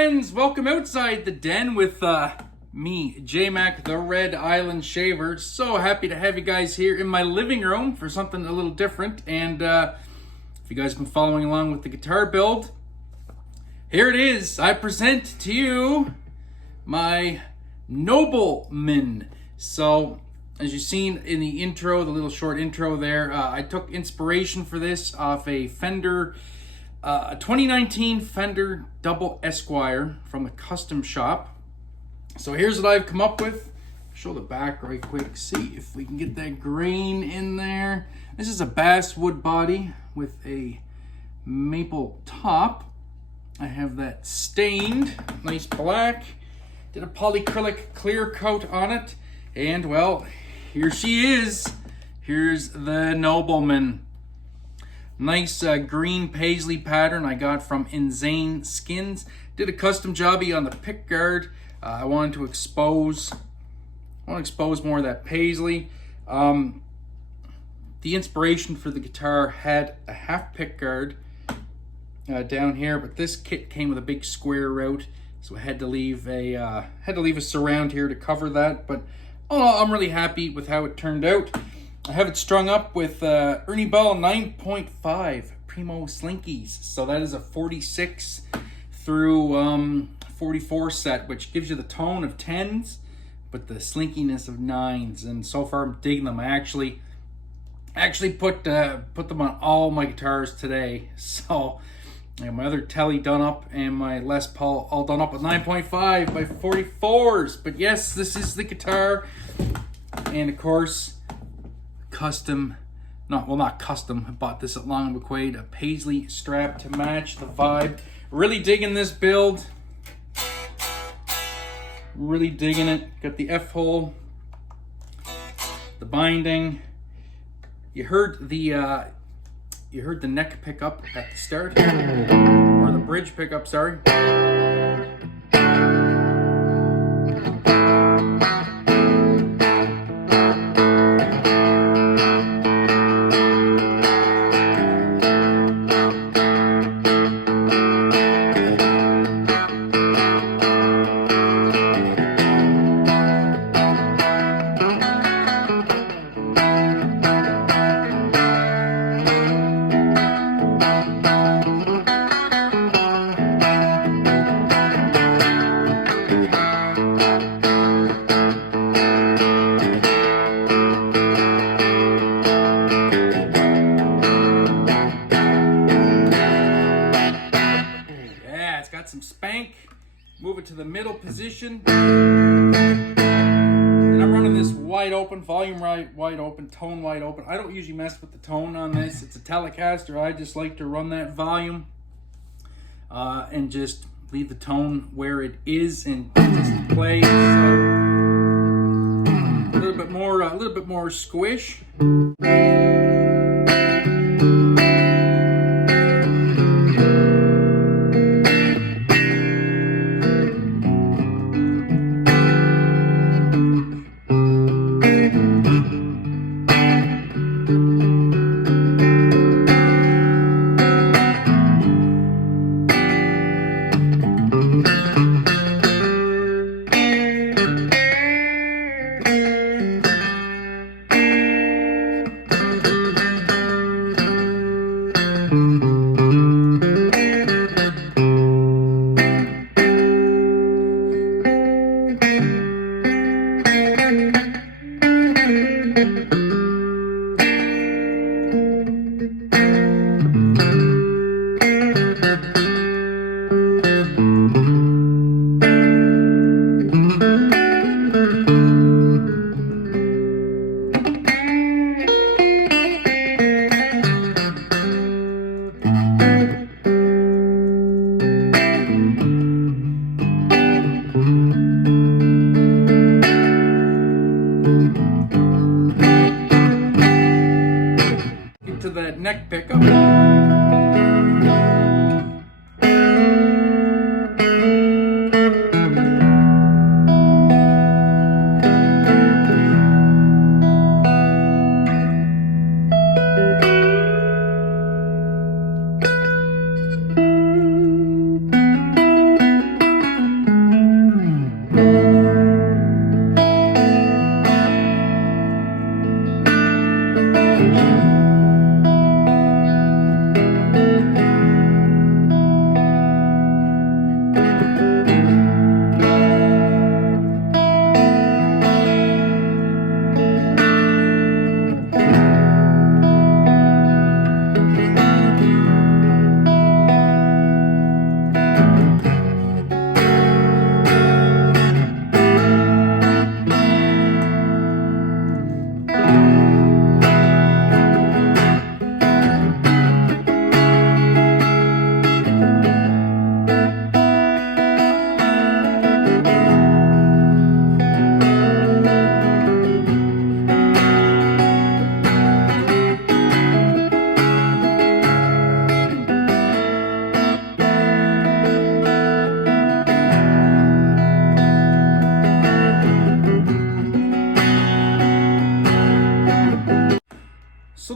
friends, welcome outside the den with me, J-Mac, the Red Island Shaver. So happy to have you guys here in my living room for something a little different. And if you guys have been following along with the guitar build, here it is. I present to you my Nobleman. So as you've seen in the intro, the little short intro there, I took inspiration for this off a Fender, a 2019 Fender Double Esquire from the custom shop. So here's what I've come up with. Show the back right quick, see if we can get that grain in there. This is a basswood body with a maple top. I have that stained, nice black. Did a polyacrylic clear coat on it. And well, here she is. Here's the Nobleman. Nice green paisley pattern I got from Insane Skins. Did a custom jobby on the pick guard. I wanted to expose more of that paisley. The inspiration for the guitar had a half pick guard down here, but this kit came with a big square route, so I had to leave a surround here to cover that. But I'm really happy with how it turned out. I have it strung up with Ernie Bell 9.5 Primo Slinkies. So that is a 46 through 44 set, which gives you the tone of 10s, but the slinkiness of 9s. And so far I'm digging them. I actually put them on all my guitars today. So my other Telly done up and my Les Paul all done up with 9.5 by 44s. But yes, this is the guitar. And of course, not custom. I bought this at Long & McQuaid, a paisley strap to match the vibe. Really digging this build. Really digging it. Got the F-hole, the binding. You heard the neck pickup at the start, or the bridge pickup, sorry. Some spank, move it to the middle position, and I'm running this wide open, volume wide open, tone wide open. I don't usually mess with the tone on this. It's a Telecaster. I just like to run that volume and just leave the tone where it is and just play. So a little bit more squish.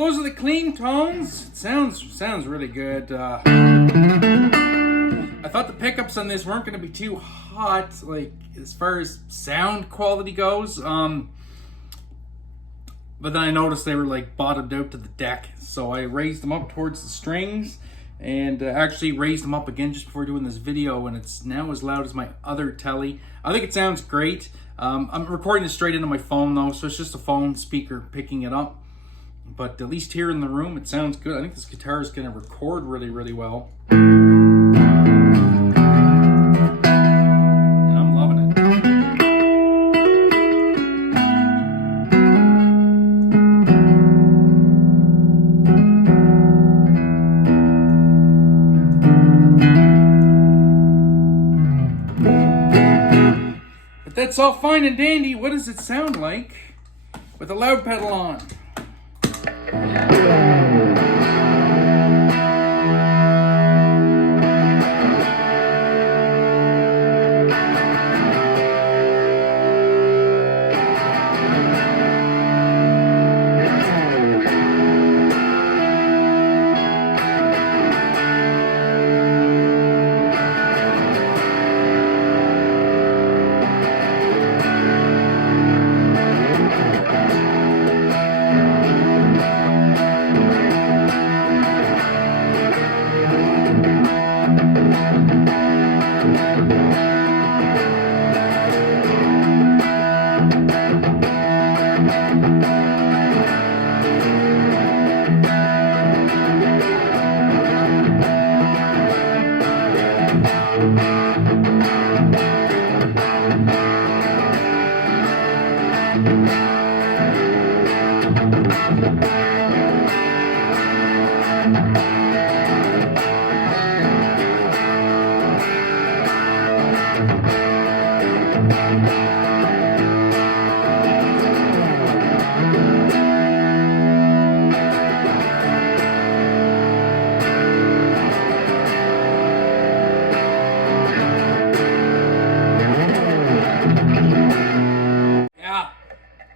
those are the clean tones. It sounds really good. I thought the pickups on this weren't going to be too hot, like as far as sound quality goes. But then I noticed they were like bottomed out to the deck, so I raised them up towards the strings, and actually raised them up again just before doing this video, and it's now as loud as my other telly. I think it sounds great. I'm recording this straight into my phone though, so it's just a phone speaker picking it up. But at least here in the room, it sounds good. I think this guitar is going to record really, really well. And I'm loving it. But that's all fine and dandy. What does it sound like with a loud pedal on?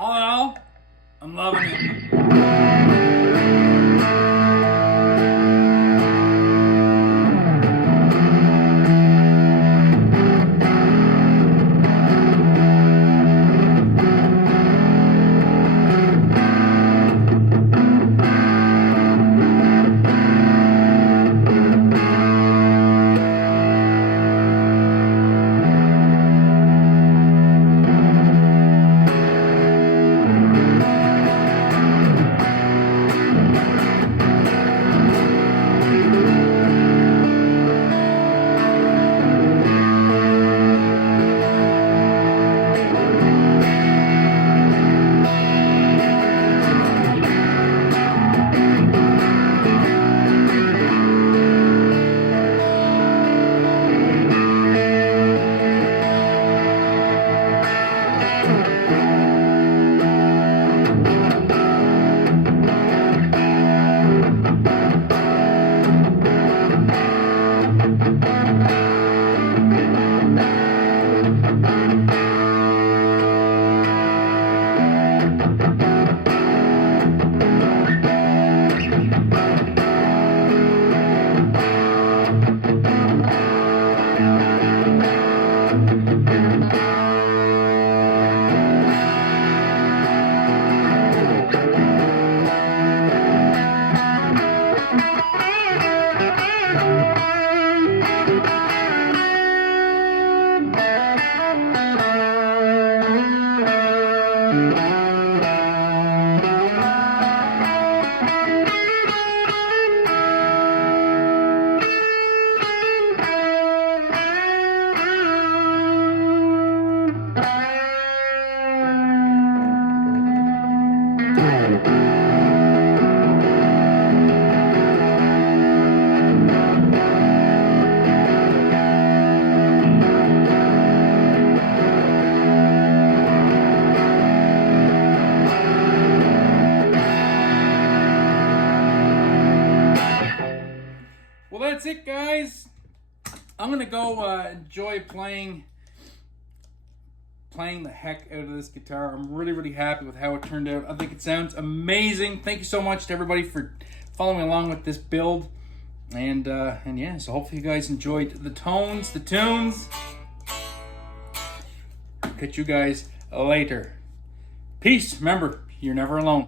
All in all, I'm loving it. Well, that's it, guys. I'm gonna go enjoy playing playing the heck out of this guitar. I'm really, really happy with how it turned out. I think it sounds amazing. Thank you so much to everybody for following along with this build. And yeah, so hopefully you guys enjoyed the tones, the tunes. Catch you guys later. Peace. Remember, you're never alone.